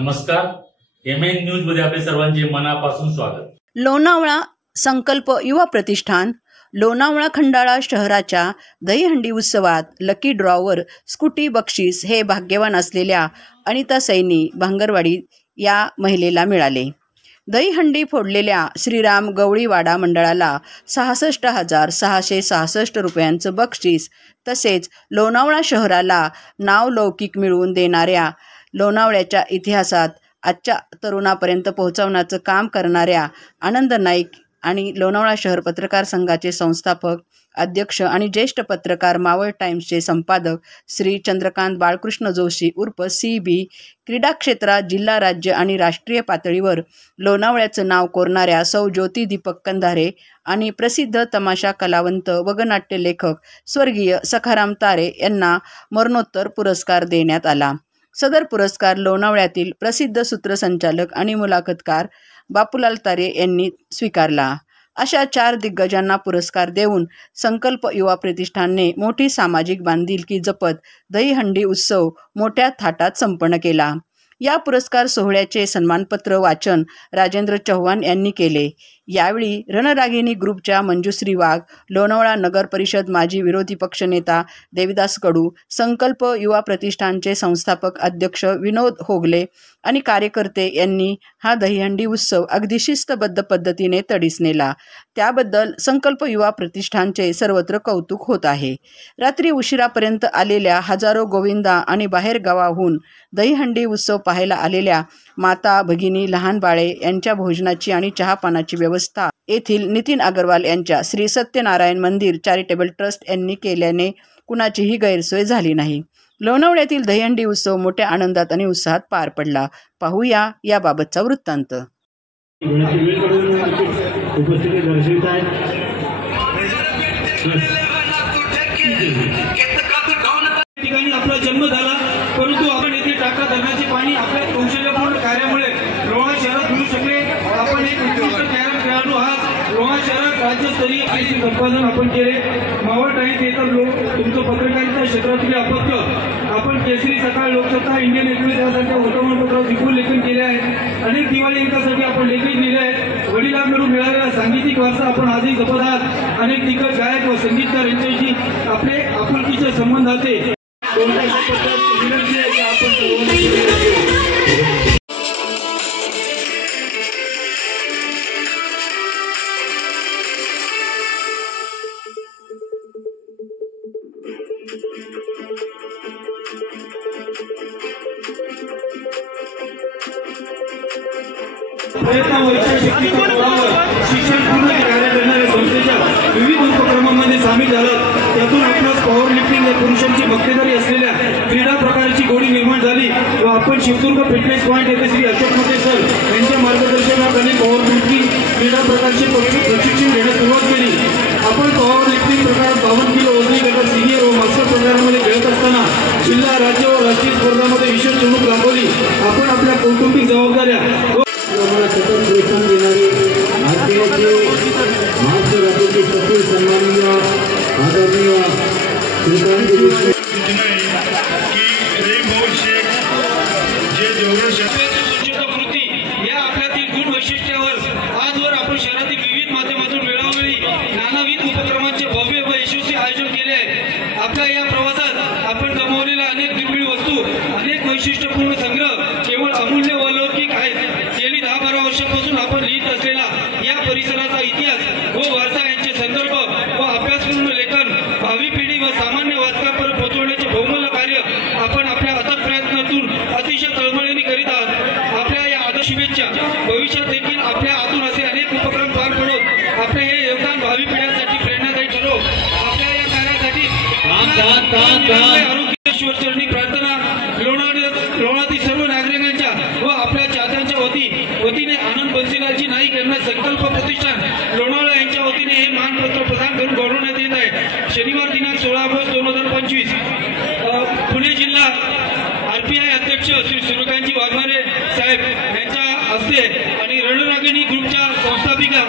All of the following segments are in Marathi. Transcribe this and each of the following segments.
नमस्कार, MN न्यूज मध्ये आपले सर्वांचे मनापासून स्वागत। लोणावळा संकल्प युवा प्रतिष्ठान लोणावळा खंडाळा शहराच्या दहीहंडी उत्सवात लकी ड्रॉवर स्कूटी बक्षीस हे भाग्यवान असलेल्या अनिता सैनी भांगरवाडी या महिलेला मिळाले। दहीहंडी फोडलेल्या श्रीराम गवळीवाडा मंडळाला 66,666 रुपयांचं बक्षीस तसेच लोणावळा शहराला नावलौकिक मिळवून देणाऱ्या लोणावळ्याच्या इतिहासात आजच्या तरुणापर्यंत पोहोचवण्याचं काम करणाऱ्या आनंद नाईक आणि लोणावळा शहर पत्रकार संघाचे संस्थापक अध्यक्ष आणि ज्येष्ठ पत्रकार मावळ टाइम्सचे संपादक श्री चंद्रकांत बाळकृष्ण जोशी उर्फ CB क्रीडा क्षेत्रात जिल्हा राज्य आणि राष्ट्रीय पातळीवर लोणावळ्याचं नाव कोरणाऱ्या सौ ज्योती दीपक कंधारे आणि प्रसिद्ध तमाशा कलावंत वगनाट्य लेखक स्वर्गीय सखाराम तारे यांना मरणोत्तर पुरस्कार देण्यात आला। सदर पुरस्कार लोणावळ्यातील प्रसिद्ध सूत्रसंचालक आणि मुलाखतकार बापूलाल तारे यांनी स्वीकारला। अशा 4 दिग्गजांना पुरस्कार देऊन संकल्प युवा प्रतिष्ठानने मोठी सामाजिक बांधिलकी जपत दहीहंडी उत्सव मोठ्या थाटात संपन्न केला। या पुरस्कार सोहळ्याचे सन्मानपत्र वाचन राजेंद्र चव्हाण यांनी केले। यावेळी रणरागिणी ग्रुपच्या मंजुश्री वाघ, लोणावळा नगर परिषद माजी विरोधी पक्षनेता देविदास कडू, संकल्प युवा प्रतिष्ठानचे संस्थापक अध्यक्ष विनोद होगले आणि कार्यकर्ते यांनी हा दहीहंडी उत्सव अगदी शिस्तबद्ध पद्धतीने तडीस नेला। त्याबद्दल संकल्प युवा प्रतिष्ठानचे सर्वत्र कौतुक होत आहे। रात्री उशिरापर्यंत आलेल्या हजारो गोविंदा आणि बाहेर गावाहून दहीहंडी उत्सव पाहायला आलेल्या माता भगिनी लहान बाळे यांच्या भोजनाची आणि चहापानाची व्यवस्था येथील नितीन अग्रवाल यांच्या श्री सत्यनारायण मंदिर चॅरिटेबल ट्रस्ट यांनी केल्याने कुणाचीही गैरसोय झाली नाही। लोणावळ्यातील दहीहंडी उत्सव मोठ्या आनंदात आणि उत्साहात पार पडला। पाहूया याबाबतचा वृत्तांत। आपला जन्म झाला, परंतु आपण येथे टाका धरणाचे पाणी आपल्या कौशल्यपूर्ण कार्यामुळे लोणावळा शहरात मिळू शकले। आपण एक उत्कृष्ट कॅरम खेळाडू आहात। लोणावळा शहरात राज्यस्तरीय संपादन आपण केले। मावळ टाइम्स येतात तुमचं पत्रकारिता क्षेत्रातील अपत्य आपण केसरी सकाळ लोकसत्ता इंडियन एक्सप्रेस यासारख्या वर्तमानपत्रात विपुल लेखन केले आहे। अनेक दिवाळी अंकासाठी आपण लेखही लिहिले आहेत। वडिलांकडून मिळालेला सांगीतिक वारसा आपण आजही जपत आहात। अनेक दिग्गज गायक व संगीतकार यांच्याशी आपले आपुलकीचे संबंध होते। शिक्षण पूर्ण कार्य करणाऱ्या संस्थेच्या विविध उपक्रमांमध्ये सामील झालात। त्यातून आपणास पॉवर लिफ्टिंग या पुरुषांची मक्तेदारी असलेल्या क्रीडा प्रकारची गोडी निर्माण झाली व आपण शिवदुर्ग फिटनेस पॉइंट येथे श्री अशोक मोते सर यांच्या मार्गदर्शनाखाली पॉवर लिफ्टिंग क्रीडा प्रकारचे प्रशिक्षण घेण्यास सुरुवात केली। आपण पॉवर लिफ्टिंग प्रकारात 52 किलो वजनी गटात सिनियर व मास्टर प्रकारामध्ये खेळत असताना जिल्हा राज्य व राष्ट्रीय स्पर्धांमध्ये विशेष चमक दाखवली। आपण आपल्या कौटुंबिक जबाबदाऱ्या सतत प्रोत्साहन देणारे भारतीयाचे महाराष्ट्र राज्याचे सचिव सन्माननीय आदरणीय श्रीकांत या आपल्यातील गुण वैशिष्ट्यावर आजवर आपण शहरातील विविध माध्यमातून वेळोवेळी नानाविध उपक्रमांचे भव्य व यशस्वी आयोजन केले आहे। आपल्या या प्रवासात आपण गमावलेल्या अनेक दुर्मिळ वस्तू, अनेक वैशिष्ट्यपूर्ण संग्रह केवळ अमूल्य व अलौकिक आहेत। गेली 10-12 वर्षांपासून आपण लिहित असलेला या परिसराचा इतिहास व वारसा यांचे संदर्भ व अभ्यासपूर्ण लेखन भावी पिढी व सामान्य वाचकांपर्यंत पोहोचवण्याचे बहुमूल्य कार्य आपण आपल्या अथक प्रयत्नातून अतिशय तळमळीने करीत आहात। आपल्या या आदर्श शुभेच्छा। भविष्यात देखील आपल्या हातून असे अनेक उपक्रम पार पडत आपले हे योगदान भावी पिढ्यांसाठी प्रेरणादायी ठरो। आपल्या या कार्यासाठी आरोग्येश्वर चरणी प्रार्थना। लोणावळ्यातील सर्व नागरिकांच्या व आपल्या चाहत्यांच्या वतीने आनंद बन्सीलालजी नाईक यांना संकल्प प्रतिष्ठान लोणावळा यांच्या वतीने हे मानपत्र प्रदान करून गौरवण्यात येत आहे। शनिवार दिनांक 16 ऑगस्ट 2025 पुणे जिल्हा RPI अध्यक्ष श्री सूर्यकांतजी वाघमारे साहेब यांच्या हस्ते आणि रणरागिणी ग्रुपच्या संस्थापिका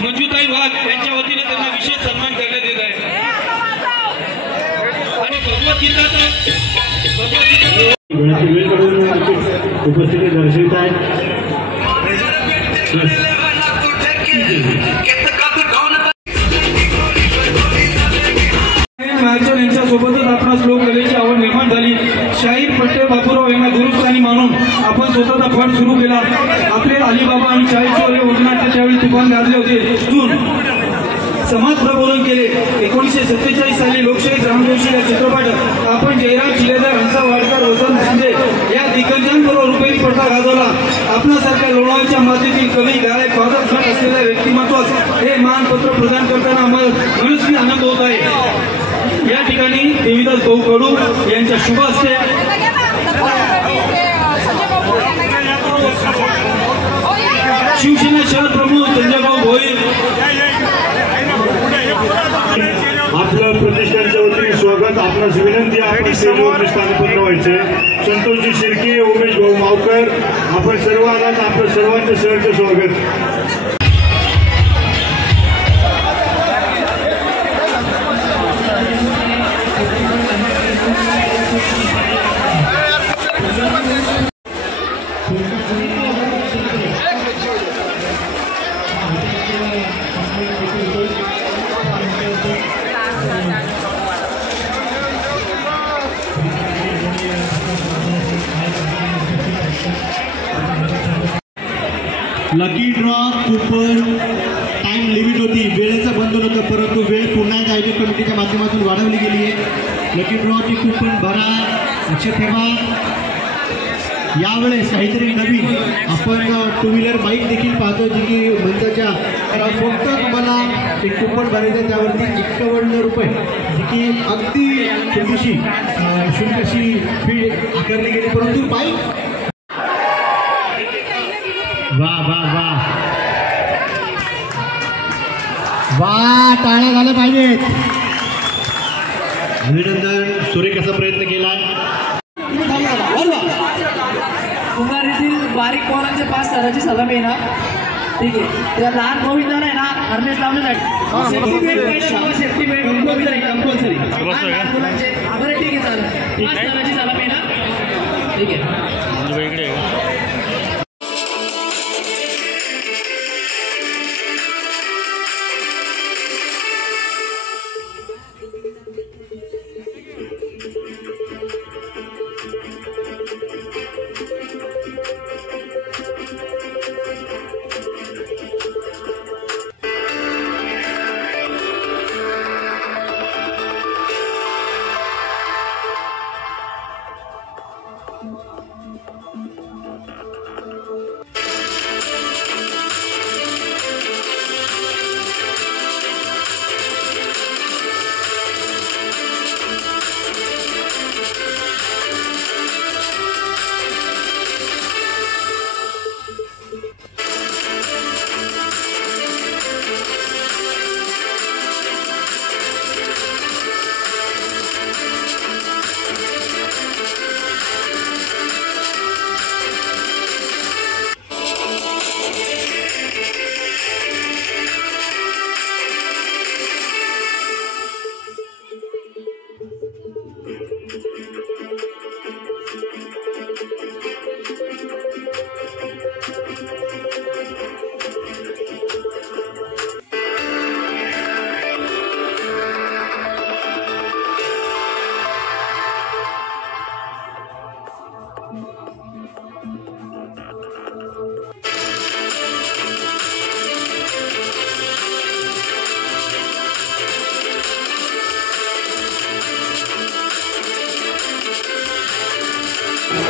मंजुताई वाघ यांच्या वतीने त्यांना विशेष सन्मान करण्यात येत आहे। आणि भगवद्गीता उपस्थिती दर्शवित आहेत. महाजन यांच्यासोबतच आपणास लोककलेची आवड निर्माण झाली. शाहीर पट्टे बापूराव यांना गुरुस्थानी मानून आपण स्वतःचा फड सुरू केला. आपले अलिबाबा आणि चाळीसचे वजनात त्यावेळी तुफान गाजले होते. तिथून समाज प्रबोधन केले. 1947 साली लोकशाही ग्रामजोशी या चित्रपटात आपण जयराम शिलेदार, हंसा वाडकर, वसंत शिंदे या दिग्गजांबरोबर रुपेरी पडदा गाजवला. आपणासारख्या लोणावळ्याच्या मातीतील कवी, गायक, वादक घट असलेल्या व्यक्तिमत्वास हे मानपत्र प्रदान करताना मनस्वी आनंद होत आहे. या ठिकाणी देवीदास भाऊ कडू यांच्या शुभ हस्ते शिवसेना शहर प्रमुख संजय भाऊ भोईर आपलं प्रतिष्ठानच्या वतीने स्वागत. आपणास विनंती आपण स्थानपन्न व्हायचे. संतोषजी शिर्के, उमेश भाऊ मावकर, आपण सर्व आलात. आपलं सर्वांचं सहर्ष स्वागत. Lucky draw coupon time limit होती, वेळेचं बंधन होतं, परंतु वेळ पुन्हा एकदा आयोजक कमिटीच्या माध्यमातून वाढवली गेली आहे. लकी ड्रॉची कूपन भरा, लक्षात ठेवा. यावेळेस काहीतरी नवीन आपण टू व्हीलर बाईक देखील पाहतो, जी की मंचाच्या फक्त तुम्हाला एक कूपन भरायचं, त्यावरती 51 रुपये, जी की अगदी छोटीशी शुल्कशी फी आकारली गेली. परंतु बाईक वा वा वा वा, टाळ्या झाल्या पाहिजेत. अभिनंदन. सुरेख असा प्रयत्न केला. कुंभारीतील बारीक पोरांचे 5 स्तराची सलामी आहे ना, ठीक आहे. त्या लहान गोविंदाला आहे ना हरनेस लावण्यासाठी सेफ्टी बेल्ट कंपल्सरी. बरं ठीक आहे, चालेल. 5 स्तराची सलामी आहे ना, ठीक आहे.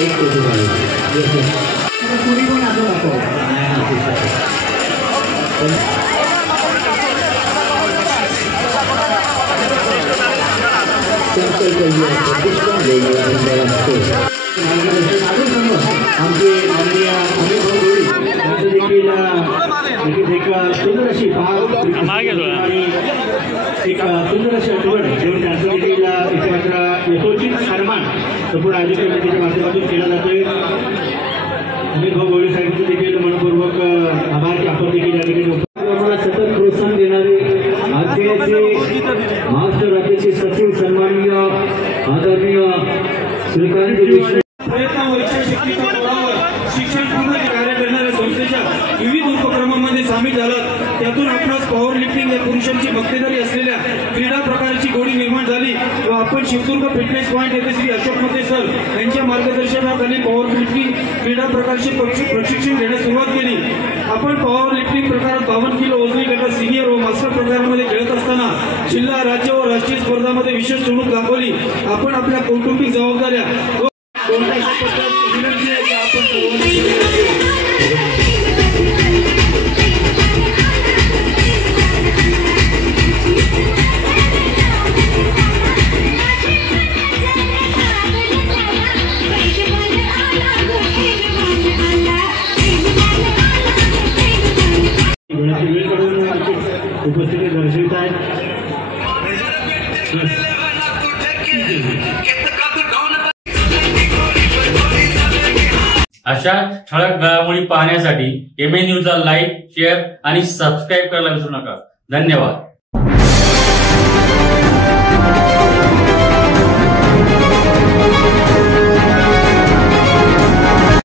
एक फोटो आमचे माननीय अमित भाऊ गोळी यांचं देखील एक सुंदर अशी आणि एक सुंदर अशी आठवण घेऊन त्यांचं देखील एकमात्र यथोचित सन्मान संपूर्ण आयोजक कमिटीच्या माध्यमातून केला जातोय. अमित भाऊ गोळी साहेबांचं देखील मनपूर्वक आभार की आपण देखील या ठिकाणी आम्हाला सतत प्रोत्साहन देणारे राज्याचे महाराष्ट्र राज्याचे सचिव सन्माननीय आदरणीय श्रीकांत प्रयत्न व इच्छाशक्तीच्या बळावर आपण शिवदुर्ग फिटनेस पॉईंट येथे श्री अशोक मते सर यांच्या मार्गदर्शनाखाली पॉवर लिफ्टिंग क्रीडा प्रकारचे प्रशिक्षण घेण्यास सुरुवात केली. आपण पॉवर लिफ्टिंग प्रकारात 52 किलो वजनी गटात सिनियर व मास्टर प्रकारामध्ये खेळत असताना जिल्हा, राज्य व राष्ट्रीय स्पर्धांमध्ये विशेष चमक दाखवली. आपण आपल्या कौटुंबिक जबाबदाऱ्या विनंती आहे की आपण वेळ काढून उपस्थिती दर्शवित आहेत. अशा ठळक घडामोडी पाहण्यासाठी MN न्यूजला लाईक, शेअर आणि सबस्क्राईब करायला विसरू नका. धन्यवाद.